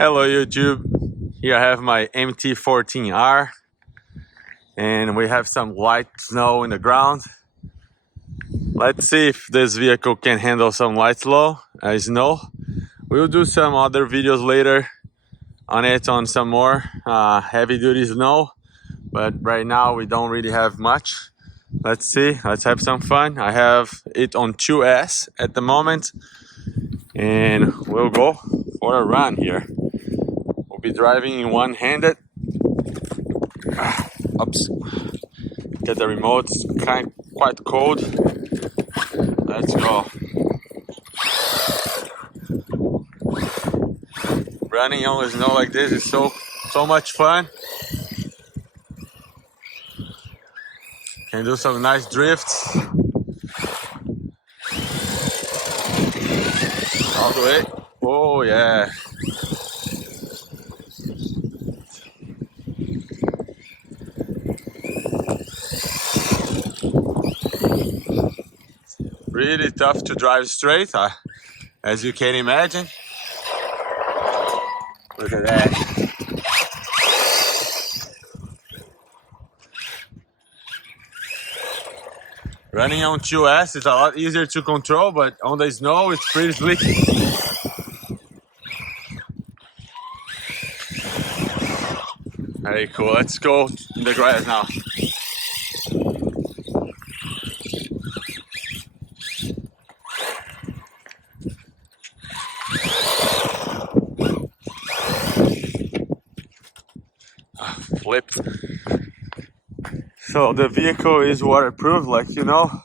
Hello YouTube, here I have my MT14R and we have some light snow in the ground. Let's see if this vehicle can handle some light snow. We'll do some other videos later on it on some more heavy duty snow, but right now we don't really have much. Let's see, let's have some fun. I have it on 2S at the moment and we'll go for a run here. Be driving in one-handed. Oops. Get the remote. It's quite cold. Let's go. Running on the snow like this is so much fun. Can do some nice drifts. All the way. Oh yeah. Really tough to drive straight, as you can imagine. Look at that. Running on 2S is a lot easier to control, but on the snow it's pretty slicky. Very cool. Let's go in the grass now. Flip. So the vehicle is waterproof, like you know,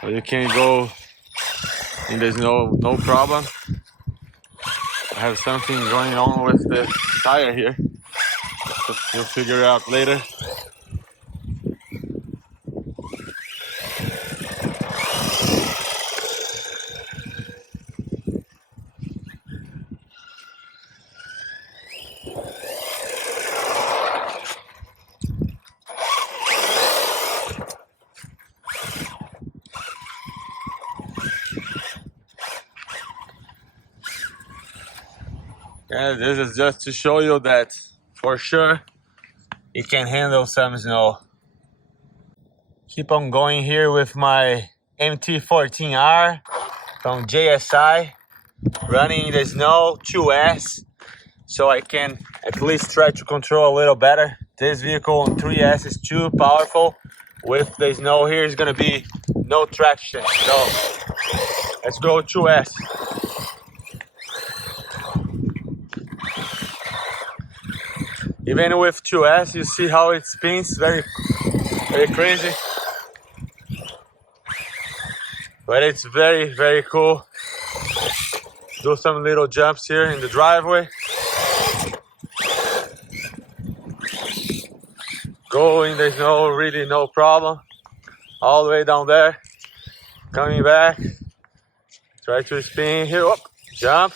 so you can go and there's no problem. I have something going on with the tire here, so you'll figure it out later. Yeah, this is just to show you that for sure it can handle some snow. Keep on going here with my MT14R from JSI, running in the snow 2S, so I can at least try to control a little better. This vehicle on 3S is too powerful. With the snow here is gonna be no traction, so let's go 2S. Even with 2S, you see how it spins, very crazy. But it's very cool. Do some little jumps here in the driveway. Going, there's really no problem. All the way down there. Coming back. Try to spin here, up, jump,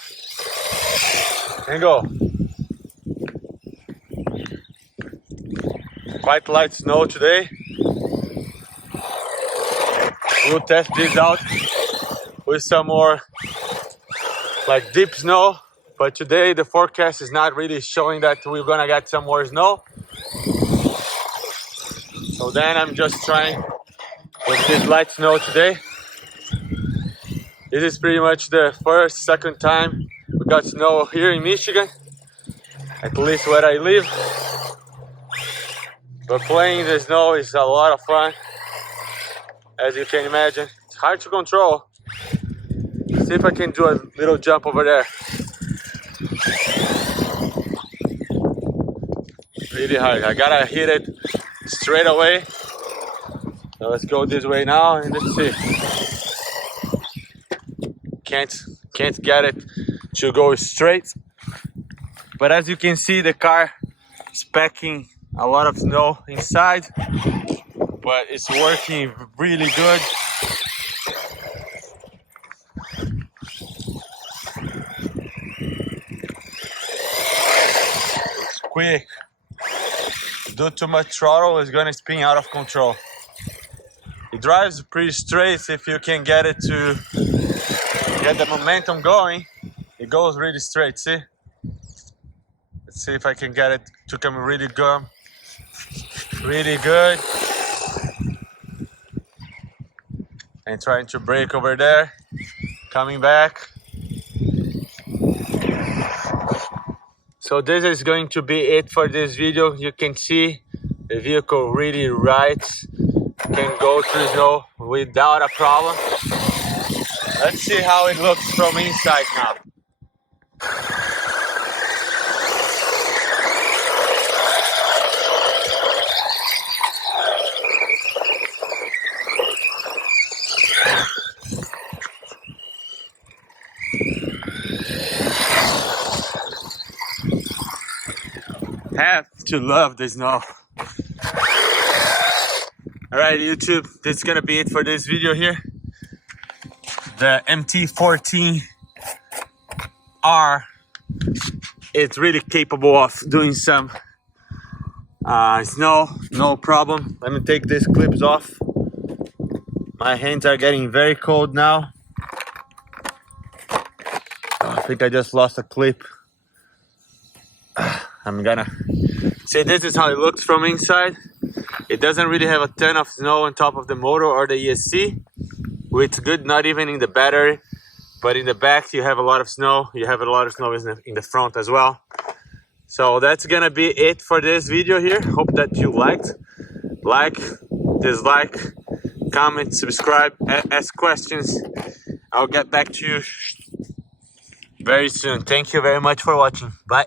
and go. Quite light snow today. We'll test this out with some more like deep snow, but today the forecast is not really showing that we're gonna get some more snow. So then I'm just trying with this light snow today. This is pretty much the second time we got snow here in Michigan, at least where I live. But playing the snow is a lot of fun, as you can imagine. It's hard to control. See if I can do a little jump over there. Really hard. I gotta hit it straight away. So let's go this way now and let's see. Can't get it to go straight. But as you can see, the car is packing a lot of snow inside, but it's working really good. It's quick. Do too much throttle, it's gonna spin out of control. It drives pretty straight if you can get it to get the momentum going. It goes really straight, see? Let's see if I can get it to come really good. Really good. And trying to brake over there. Coming back. So this is going to be it for this video. You can see the vehicle really rides, can go through snow without a problem. Let's see how it looks from inside now. Have to love the snow. Alright YouTube, this is gonna be it for this video here. The MT14R is really capable of doing some snow, no problem. Let me take these clips off. My hands are getting very cold now. I think I just lost a clip. I'm gonna say this is how it looks from inside. It doesn't really have a ton of snow on top of the motor or the ESC, which is good, not even in the battery, but in the back you have a lot of snow. You have a lot of snow in the front as well. So that's gonna be it for this video here. Hope that you liked. Like, dislike, comment, subscribe, ask questions. I'll get back to you very soon. Thank you very much for watching. Bye.